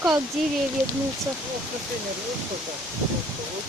как деревья гнутся. Ну, в смысле, не рвут что-то. Просто вот